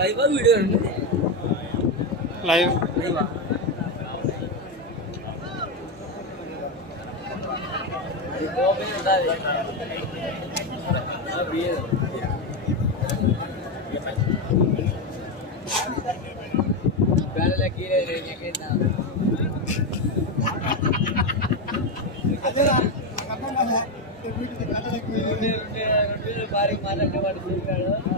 ఎక్కడ పోయినా సైడ్ రాణి అమ్మో సైడ్ రా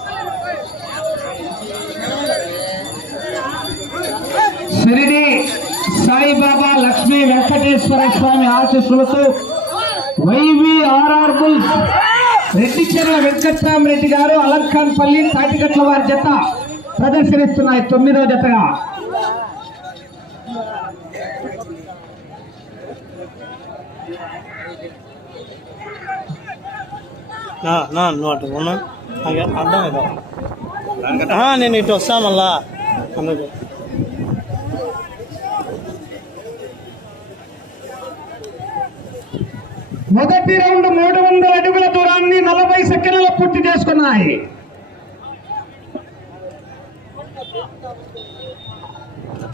షిరిడి సాయిబాబా లక్ష్మీ వెంకటేశ్వర స్వామి ఆశీస్సులతో వైవిఆర్ఆర్ బుల్స్ రెడ్డిచెర్ల వెంకట్రామరెడ్డి గారు అలంకాన్పల్లి తాటిగట్ల వారి జత ప్రదర్శనిస్తున్నాయి తొమ్మిదో జతగా. నా అర్థం నేను ఇటు వస్తా మళ్ళా. అందుకు. మొదటి రౌండ్ మూడు వందల అడుగుల దూరాన్ని నలభై సెకండ్లలో పూర్తి చేసుకున్నాయి.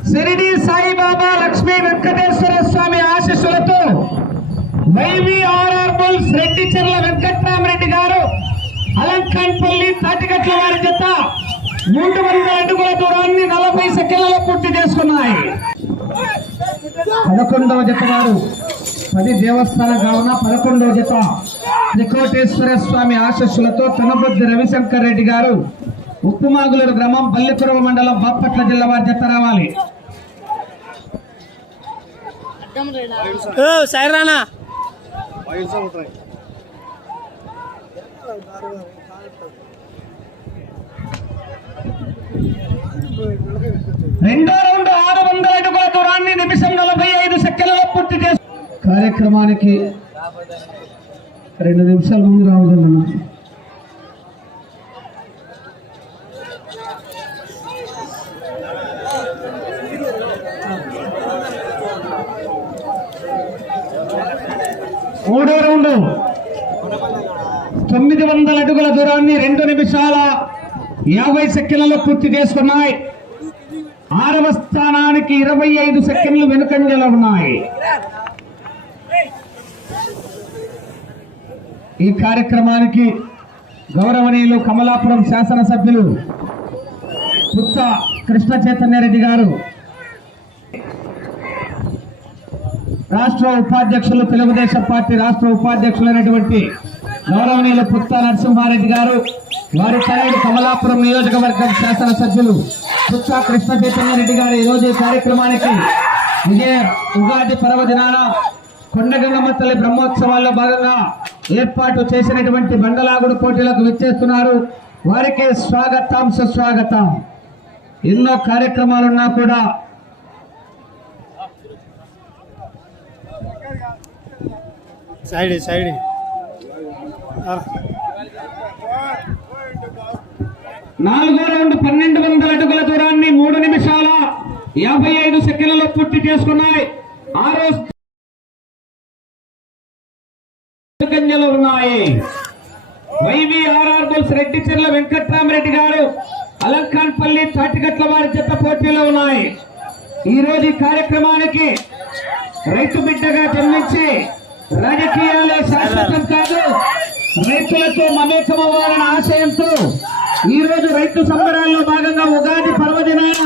షిరిడి సాయిబాబా లక్ష్మీ వెంకటేశ్వర స్వామి ఆశీస్సులతో వైవిఆర్ఆర్ బుల్స్ రెడ్డి చెర్ల వెంకట్రామరెడ్డి గారు అలంకాన్పల్లి తాటిగట్ల వారి జత మూడు వందల అడుగుల దూరాన్ని నలభై సెకండ్లలో పూర్తి చేసుకున్నాయి. పదకొండవ జత వారు. పది దేవస్థాన కావున పదకొండవ జత. త్రికోటేశ్వర స్వామి ఆశస్సులతో తనబొద్ది రవిశంకర్ రెడ్డి గారు ఉప్పుమాగులూరు గ్రామం పల్లెపురవ మండలం బాపట్ల జిల్లా వారి జత రావాలి. రెండో రౌండ్ ఆరు వందల అడుగుల దూరాన్ని నిమిషం నలభై ఐదు సెకండ్లలో పూర్తి చేసి కార్యక్రమానికి రెండు నిమిషాల ముందు రావద్దన్నా మూడో రౌండ్. తొమ్మిది వందల అడుగుల దూరాన్ని రెండు నిమిషాల యాభై సెకండ్లలో పూర్తి చేసుకున్నాయి. ఆరవ స్థానానికి ఇరవై ఐదు సెకండ్లు వెనుకంజలో ఉన్నాయి. ఈ కార్యక్రమానికి గౌరవనీయులు కమలాపురం శాసనసభ్యులు పుత్త కృష్ణ చైతన్యరెడ్డి గారు రాష్ట్ర ఉపాధ్యక్షులు తెలుగుదేశం పార్టీ రాష్ట్ర ఉపాధ్యక్షులైనటువంటి గౌరవనీయులు పుత్త నరసింహారెడ్డి గారు వారి తనయుడు కమలాపురం నియోజకవర్గం శాసనసభ్యులు పుత్త కృష్ణ చైతన్యరెడ్డి గారు ఈ ఈ కార్యక్రమానికి విజయ ఉగాది పర్వదినాన కొండగంగమ్మ తల్లి బ్రహ్మోత్సవాల్లో భాగంగా ఏర్పాటు చేసినటువంటి బండలాగుడు పోటీలకు విచ్చేస్తున్నారు. వారికి స్వాగతం. సుస్వాగతం ఎన్నో కార్యక్రమాలున్నా కూడా సైడ్ సైడ్. నాలుగో రౌండ్ పన్నెండు వందల అడుగుల దూరాన్ని మూడు నిమిషాల యాభై ఐదు సెకండ్లలో పూర్తి చేసుకున్నాయి. ఆరో కన్యలు ఉన్నాయి. వైవిఆర్ఆర్ బుల్స్ రెడ్డి చెర్ల వెంకట్రామరెడ్డి గారు అలంకాన్పల్లి తాటిగట్ల వారి జత పోటీలో ఉన్నాయి. ఈ రోజు ఈ కార్యక్రమానికి రైతు బిడ్డగా జన్మించి రాజకీయాలే శాశ్వతం కాదు రైతులతో మమేకమవ్వాలన్న ఆశయంతో ఈ రోజు రైతు సంబరాల్లో భాగంగా ఉగాది పర్వదినాన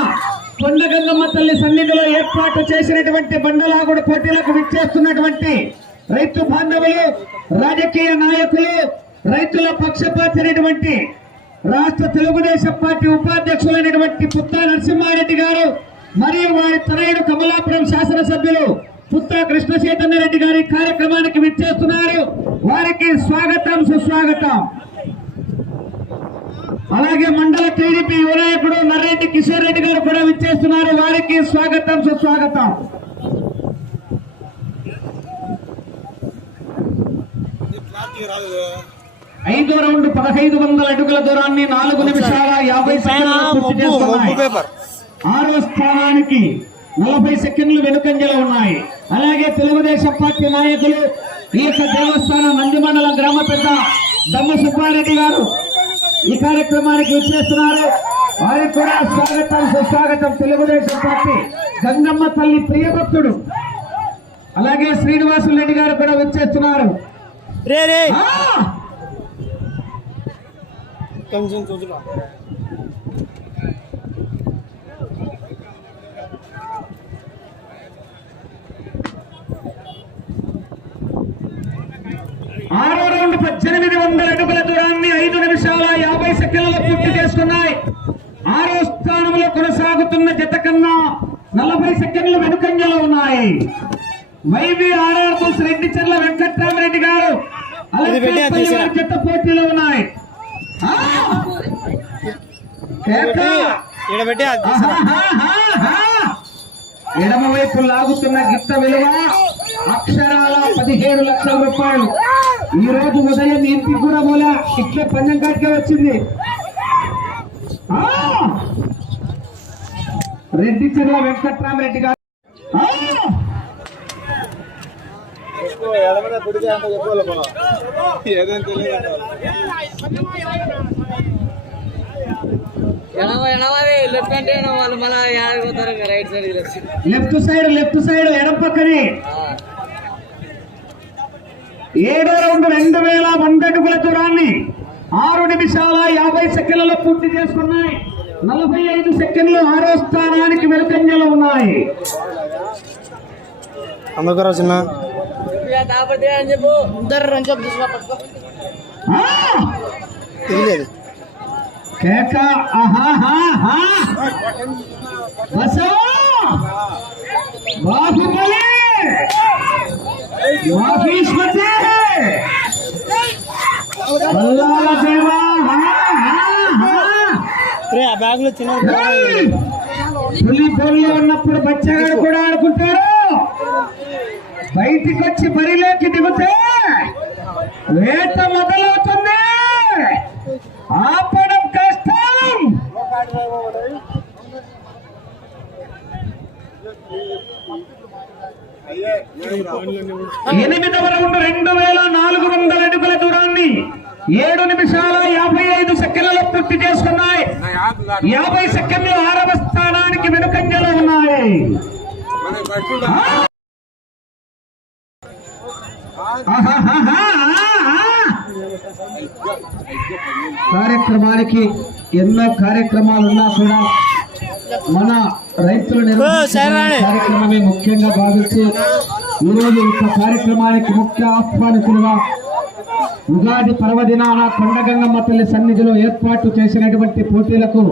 కొండగంగమ్మ తల్లి సన్నిధిలో ఏర్పాటు చేసినటువంటి బండలాగుడు పోటీలకు విచ్చేస్తున్నటువంటి రైతు బాంధవులు రాజకీయ నాయకులు రైతుల పక్షపాతైనటువంటి రాష్ట్ర తెలుగుదేశం పార్టీ ఉపాధ్యక్షులైనటువంటి పుత్తా నరసింహారెడ్డి గారు మరియు వారి తనయుడు కమలాపురం శాసనసభ్యులు పుత్తా కృష్ణ రెడ్డి గారి కార్యక్రమానికి విచ్చేస్తున్నారు. వారికి స్వాగతం సుస్వాగతం. అలాగే మండల టీడీపీ వినాయకుడు నర్రెడ్డి కిషోర్ రెడ్డి గారు కూడా విచ్చేస్తున్నారు. వారికి స్వాగతం సుస్వాగతం. ఐదో రౌండ్ పదహైదు వందల అడుగుల దూరాన్ని నాలుగు నిమిషాల యాభై ఆరో స్థానానికి నలభై సెకండ్లు వెనుకంజలో ఉన్నాయి. అలాగే తెలుగుదేశం పార్టీ నాయకులు ఈ యొక్క దేవస్థానం నంది మండలం గ్రామ పెద్ద దమ్మ సుబ్బారెడ్డి గారు ఈ కార్యక్రమానికి విచ్చేస్తున్నారు. వారికి కూడా స్వాగతం సుస్వాగతం తెలుగుదేశం పార్టీ గంగమ్మ తల్లి ప్రియభక్తుడు. అలాగే శ్రీనివాసులు రెడ్డి గారు కూడా విచ్చేస్తున్నారు. రే రే! కొంచెం ఆరో రౌండ్ పద్దెనిమిది వందల అడుగుల దూరాన్ని ఐదు నిమిషాల యాభై సెకండ్లలో పూర్తి చేసుకున్నాయి. ఆరో స్థానంలో కొనసాగుతున్న జత కన్నా నలభై సెకండ్లు వెనుకంజలో ఉన్నాయి. వైవి ఆర్ఆర్ బుల్స్ రెడ్డి చెర్ల వెంకట్రామరెడ్డి గారు. వారి పోటీలో ఉన్నాయి! ఎడమ వైపు లాగుతున్న గిత్త విలువ అక్షరాల పదిహేడు లక్షల రూపాయలు. ఈ రోజు ఉదయం ఇంటికి కూడా పోలా ఇట్లే పందెం కాటికే వచ్చింది. ఆ! రెడ్డి చెరువ వెంకట్రామరెడ్డి గారు. ఆ! Left side left left side left side ఎడం పక్కనే ఏడో రౌండ్ రెండు వేల వంద అడుగుల దూరాన్ని ఆరు నిమిషాల యాభై సెకండ్లలో పూర్తి చేసుకున్నాయి. నలభై ఐదు సెకండ్లు ఆరో స్థానానికి వెనుకంజలో ఉన్నాయి. అందుకు చిన్న. కేక ఆహాహాహా! బసవ! బాహుబలి మహేశ్వతి బల్లాల దేవా హా, హా, హా! రే ఆ బ్యాగ్ లో చిన్న ఏయ్! పులి బొల్లో ఉన్నప్పుడు బచ్చగాడు కూడా ఆడుకుంటారు బయటికి వచ్చి బరిలోకి దిగుతే వేట మొదలవుతుంది ఆపడం కష్టం అయ్యే ఎనిమిదవ రౌండ్ రెండు వేల నాలుగు వందల అడుగుల దూరాన్ని ఏడు నిమిషాల యాభై ఐదు సెకండ్లలో పూర్తి చేసుకున్నాయి యాభై సెకండ్లు ఆరవ స్థానానికి వెనుకంజలో ఉన్నాయి ఆహాహాహా! కార్యక్రమానికి ఎన్నో కార్యక్రమాలు ఉన్నా కూడా మన రైతులు. కార్యక్రమమే ముఖ్యంగా భావించి ఈరోజు ఈ కార్యక్రమానికి ముఖ్య ఆహ్వానితులుగా ఉగాది పర్వదినాన కొండగంగమ్మ తల్లి సన్నిధిలో ఏర్పాటు చేసినటువంటి పోటీలకు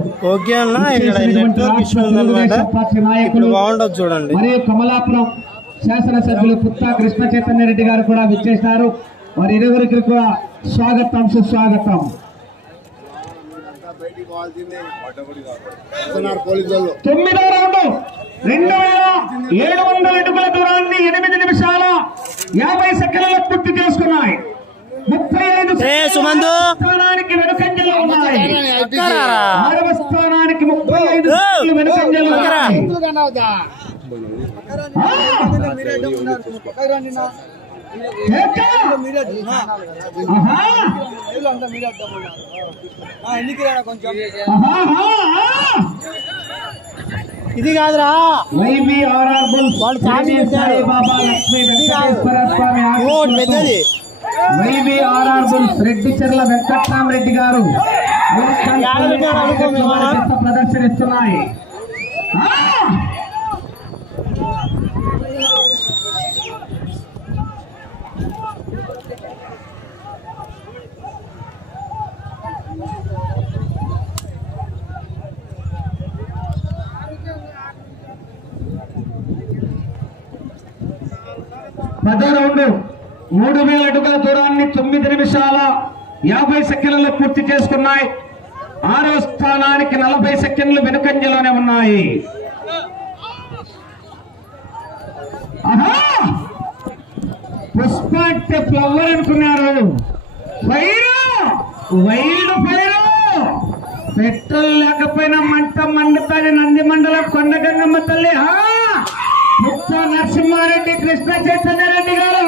పార్టీ నాయకులు మరియు కమలాపురం శాసనసభ్యులు పుత్తా కృష్ణ చైతన్య రెడ్డి గారు కూడా విచ్చేశారు. వారి ఇరువురికి కూడా స్వాగతం సుస్వాగతం. బయటికి పోవాల్సిందే వస్తున్నారు పోలీసు వాళ్ళు. తొమ్మిదో రౌండ్. రెండు వేల ఏడు వందల అడుగుల దూరాన్ని ఎనిమిది నిమిషాల యాభై సెకండ్ల పూర్తి చేసుకున్నాయి. ముప్పై ఐదు రే సుమందు. స్థానానికి వెనుకంజలో ఉన్నాయి. ఎక్కరారా? ఆరవ స్థానానికి ముప్పై ఐదు ఓ! సెకండ్లు వెనుకంజలో ఎక్కరా? ఉన్నాయి. ఆహా! ఇది కాదురా. ఇది కాదు. పెద్దది. వైబీఆర్ఆర్ బుల్స్ రెడ్డి చెర్ల వెంకట్రామరెడ్డి గారు ప్రదర్శనిస్తున్నాయి ఆ! పదో రౌండ్ మూడు వేల అడుగుల దూరాన్ని తొమ్మిది నిమిషాల యాభై సెకండ్లలో పూర్తి చేసుకున్నాయి. ఆరో స్థానానికి నలభై సెకండ్లు వెనుకంజలోనే ఉన్నాయి. ఆహా! పుష్ప అంటే ఫ్లవర్ అనుకున్నారు. ఫైరు! Wild fire! పెట్రోల్ లేకపోయినా మంట మండుతాది నంది మండలం కొండగంగమ్మ తల్లి. హా మా నరసింహారెడ్డి కృష్ణ చైతన్యరెడ్డి గారు.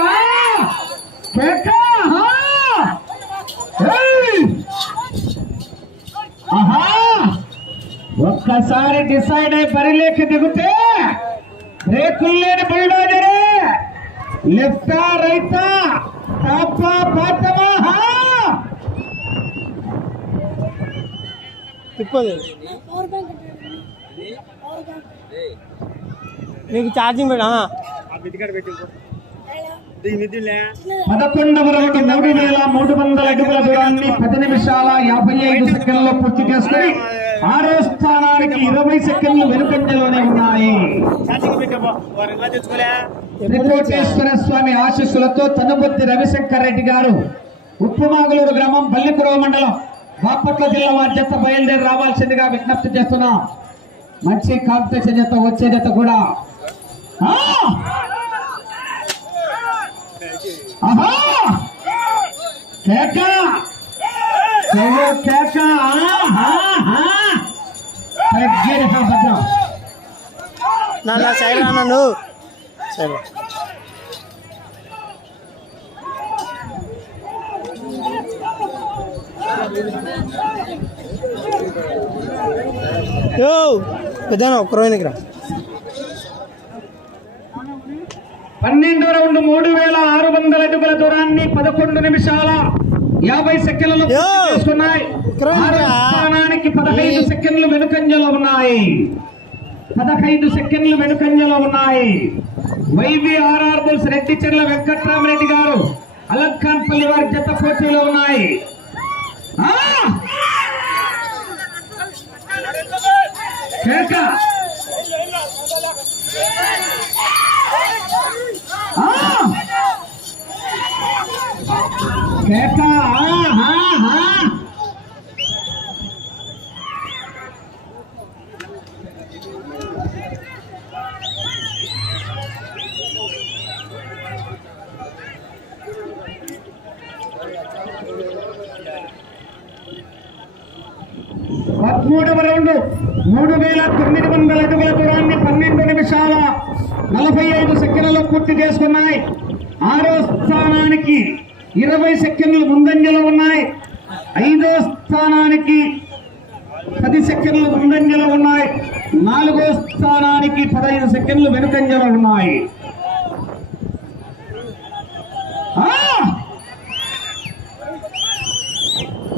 ఒక్కసారి డిసైడ్ అయి బరిలోకి దిగితే రేకులు లేని బుల్డోజరే. లెఫ్టా రైటా టాపా బాటమా హా! తిప్పదు. నీకు ఛార్జింగ్ పెట్టా పదకొండవ రౌండ్ మూడు వేల మూడు వందల అడుగుల దూరాన్ని పది నిమిషాల యాభై ఐదు సెకండ్లో పూర్తి చేసుకుని ఆరో స్థానానికి ఇరవై సెకండ్లు వెనుకంజలోనే ఉన్నాయి త్రికోటేశ్వర స్వామి ఆశీస్సులతో తనుబుద్ది రవిశంకర్ రెడ్డి గారు ఉప్పుమాగులూరు గ్రామం బల్లిపురవ మండలం బాపట్ల జిల్లా వారి జత బయలుదేరి రావాల్సిందిగా విజ్ఞప్తి చేస్తున్నాం మంచి కాంపిటీషన్ జత వచ్చే జత కూడా కేక! చెవు కేక! ఆహా! తగ్గిరి భద్రం. నా సైడ్ రా యో పెద్దనా రా పన్నెండో రౌండ్ మూడు వేల ఆరు వందల అడుగుల దూరాన్ని పదకొండు నిమిషాల యాభై సెకండ్లలో! చేసుకున్నాయి? స్థానానికి పదహైదు సెకండ్లు వెనుకంజలో ఉన్నాయి పదహైదు సెకండ్లు వెనుకంజలో ఉన్నాయి వైబీఆర్ఆర్ బుల్స్ రెడ్డి చెర్ల వెంకట్రామరెడ్డి గారు అలంకాన్పల్లి వారి జత పోటీలో ఉన్నాయి! కేక! ఆ! కేక! ఆ! ఆ! ఆ! పదమూడవ రౌండ్ మూడు వేల తొమ్మిది వందల అడుగుల దూరాన్ని పన్నెండు నిమిషాల నలభై ఐదు సెకండ్లలో పూర్తి చేసుకున్నాయి. ఆరో స్థానానికి ఇరవై సెకండ్లు ముందంజలో ఉన్నాయి. ఐదో స్థానానికి పది సెకండ్లు ముందంజలో ఉన్నాయి. నాలుగో స్థానానికి పదహైదు సెకండ్లు వెనుకంజలో ఉన్నాయి.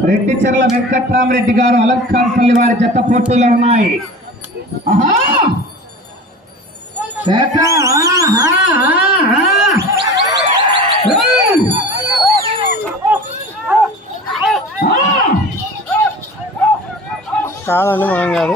రెడ్డి చెర్ల వెంకట్రామరెడ్డి గారు అలంకాన్పల్లి వారి జత పోటీలో ఉన్నాయి. ఆహా! శాఖ ah, ah, ah, కాదండి మనం కాదు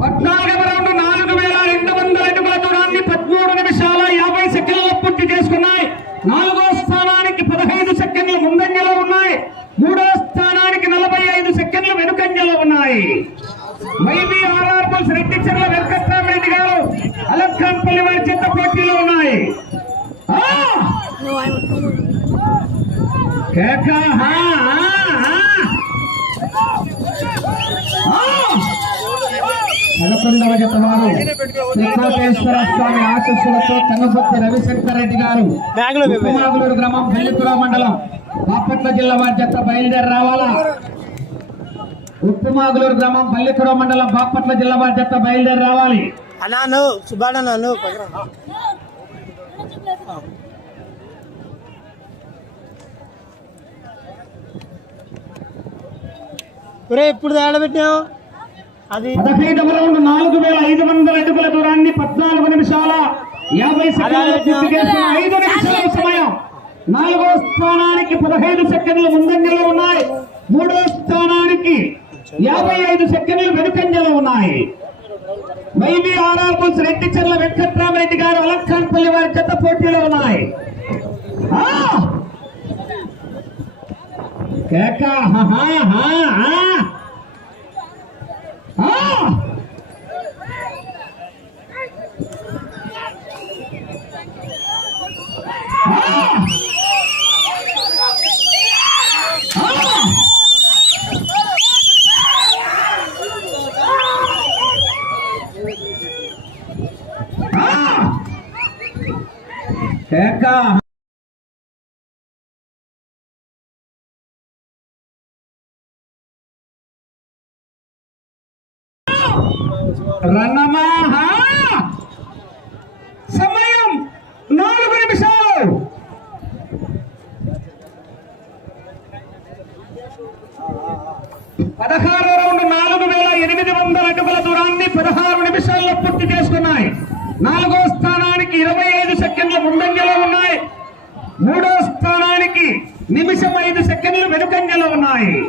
పద్నాలుగవ రౌండ్ నాలుగు వేల రెండు వందల అడుగుల దూరాన్ని పదమూడు నిమిషాల యాభై సెకండ్లలో పూర్తి చేసుకున్నాయి నాలుగో స్థానానికి పదహైదు సెకండ్లు ముందంజలో ఉన్నాయి మూడో స్థానానికి నలభై ఐదు సెకండ్లు వెనుకంజలో ఉన్నాయి వైబీఆర్ఆర్ బుల్స్ రెడ్డి చెర్ల వెంకట్రామరెడ్డి గారు అలక్కాంపల్లి వారి చెత్త పోటీలో ఉన్నాయి! పదకొండవ జత వారు త్రికోటేశ్వర స్వామి ఆశస్సులతో కన్నపత్తి రవిశంకర్ రెడ్డి గారు గ్రామం పల్లిపుర మండలం బాపట్ల జిల్లా వారి జత బయలుదేరి రావాలా? ఉప్పుమాగులూరు గ్రామం పల్లిపుర మండలం బాపట్ల జిల్లా జత బయలుదేరి రావాలి. అన్నా నువ్వు సుబ్బాడ నువ్వు పక్కన రా. ఒరే ఇప్పుడు ఆడబెట్టావు అది పదహైదవ రౌండ్ నాలుగు వేల ఐదు వందల అడుగుల దూరాన్ని పద్నాలుగు నిమిషాల యాభై ఐదు నిమిషాల సమయం. నాలుగో స్థానానికి పదహైదు సెకండ్లు ముందంజలో ఉన్నాయి. మూడో స్థానానికి యాభై ఐదు సెకండ్లు వెనుకంజలో ఉన్నాయి. వైబీ ఆర్ఆర్ బుల్స్ రెడ్డి చెర్ల వెంకట్రామరెడ్డి గారు అలక్కాన్పల్లి వారి చెత్త పోటీలో ఉన్నాయి. కేక హా, హా, హా, హా. ఆ! ఆ! ఆ! ఆ! కేక రణమహ సమయం నాలుగు నిమిషాలు పదహారు రౌండ్ నాలుగు వేల ఎనిమిది వందల అడుగుల దూరాన్ని పదహారు నిమిషాల్లో పూర్తి చేసుకున్నాయి నాలుగో స్థానానికి ఇరవై ఐదు సెకండ్ల ముందంజలో ఉన్నాయి మూడో స్థానానికి నిమిషం ఐదు సెకండ్లు వెనుకంజలో ఉన్నాయి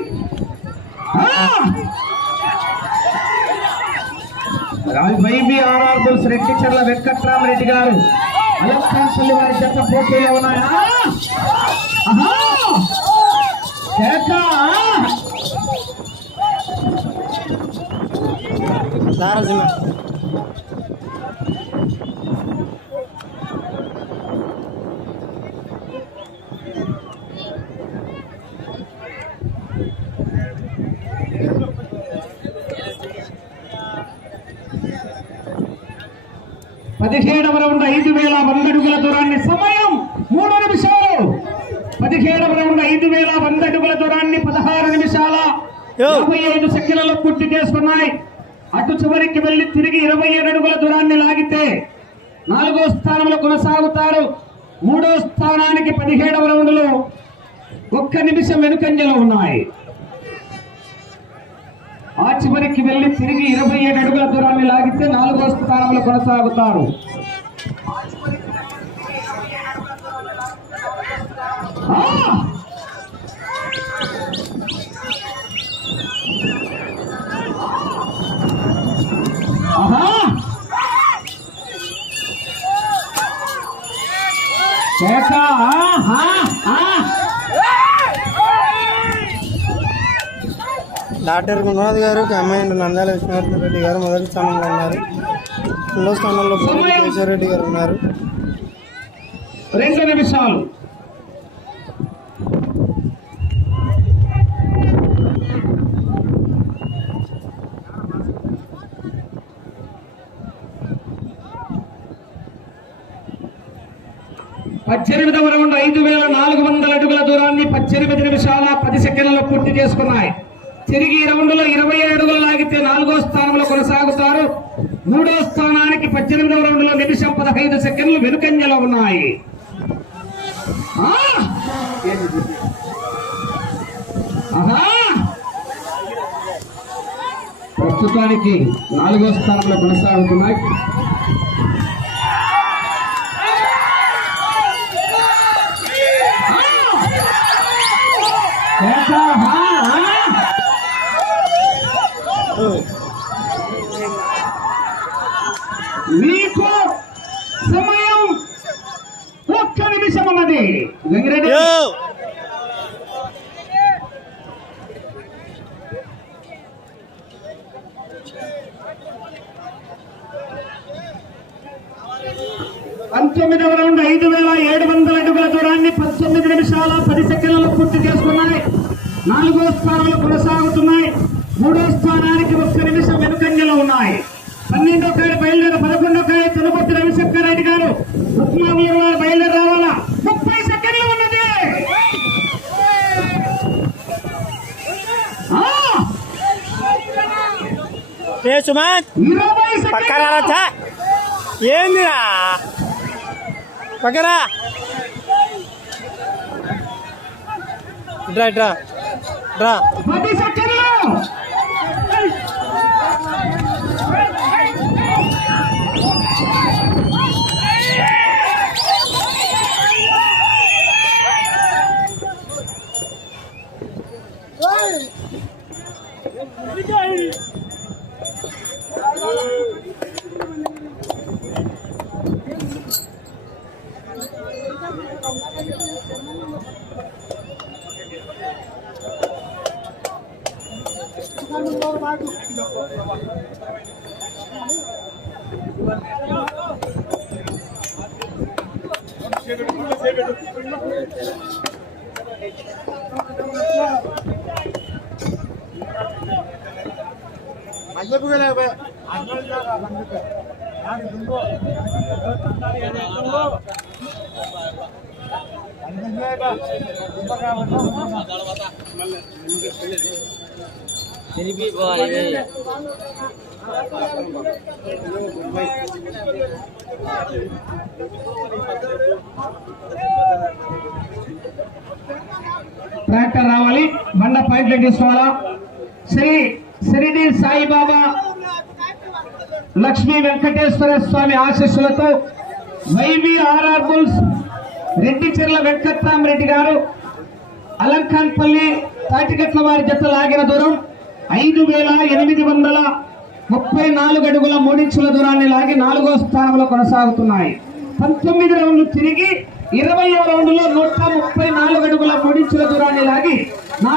ఆ! వైబీ ఆర్ఆర్ వెంకట్రామరెడ్డి గారు. అలంకాంపల్లి వారి చేత పోటీలో ఉన్నాయా? ఆహా! పదిహేడవ రౌండ్ ఐదు వేల వంద అడుగుల దూరాన్ని సమయం మూడు నిమిషాలు. పదిహేడవ రౌండ్ ఐదు వేల వంద అడుగుల దూరాన్ని పదహారు నిమిషాల. యాభై ఐదు సెకండ్లలో పూర్తి చేసుకున్నాయి. అటు చివరికి వెళ్ళి తిరిగి ఇరవై ఏడు అడుగుల దూరాన్ని లాగితే నాలుగో స్థానంలో కొనసాగుతారు. మూడో స్థానానికి పదిహేడవ రౌండ్లో ఒక్క నిమిషం వెనుకంజలో ఉన్నాయి. ఆ చివరికి వెళ్ళి తిరిగి ఇరవై ఏడు అడుగుల దూరాన్ని లాగితే స్థానంలో కొనసాగుతారు. డాక్టర్ గుణనాథ్ గారు అమ్మాయి నంద్యాల విష్ణువర్ధన్ రెడ్డి గారు మొదటి స్థానంలో ఉన్నారు. రెండో స్థానంలో కేశవరెడ్డి గారు ఉన్నారు. రెండు నిమిషాలు. పద్దెనిమిదవ రౌండ్ ఐదు వేల నాలుగు వందల అడుగుల దూరాన్ని పద్దెనిమిది నిమిషాల పది సెకండ్లలో పూర్తి చేసుకున్నాయి. తిరిగి ఈ రౌండ్లో ఇరవై అడుగులు లాగితే నాలుగో స్థానంలో కొనసాగుతారు. మూడో స్థానానికి పద్దెనిమిదవ రౌండ్ నిమిషం పదహైదు సెకండ్లు వెనుకంజలో ఉన్నాయి. ప్రస్తుతానికి నాలుగో స్థానంలో కొనసాగుతున్నాయి. Oh. హా, హా. మీకు సమయం ఒక్క నిమిషం ఉన్నది వెంకరెడ్డి యో పంతొమ్మిదవ రౌండ్ ఐదు వేల ఏడు వందల అడుగుల దూరాన్ని పంతొమ్మిది నిమిషాల పది సెకండ్లలో పూర్తి చేసుకున్నాయి నాలుగో స్థానంలో కొనసాగుతున్నాయి మూడో స్థానానికి ఒక్క నిమిషం వెనుకంజలో ఉన్నాయి పన్నెండో కాడి బయలుదేరి పదకొండో కాడి తిరుపతి రవిశంకర్ రెడ్డి గారు ఉప్మామూరు వారు బయలుదేరి రావాలా ముప్పై సెకండ్లు ఉన్నది ఆ, ఏ సుమంత్ పక్కన సెకండ్లు రాచా ఏందిరా? పక్కరా. డ్రా పది సెకండ్లు తిరిగి పోవాలి ట్రాక్టర్ రావాలి. బండ పైట్లు తీసుకోవాలా? శ్రీ శ్రీడి సాయిబాబా లక్ష్మీ వెంకటేశ్వర స్వామి ఆశీస్సులతో వైవిఆర్ఆర్ బుల్స్ రెడ్డిచెర్ల వెంకట్రామరెడ్డి గారు అలంకాన్పల్లి తాటికట్ల వారి జత లాగిన దూరం. ఐదు వేల ఎనిమిది వందల ముప్పై నాలుగు అడుగుల మూడించుల దూరాన్ని లాగి నాలుగో స్థానంలో కొనసాగుతున్నాయి. పంతొమ్మిది రౌండ్లు తిరిగి ఇరవై రౌండ్లో నూట ముప్పై నాలుగు అడుగుల మూడించుల దూరాన్ని లాగి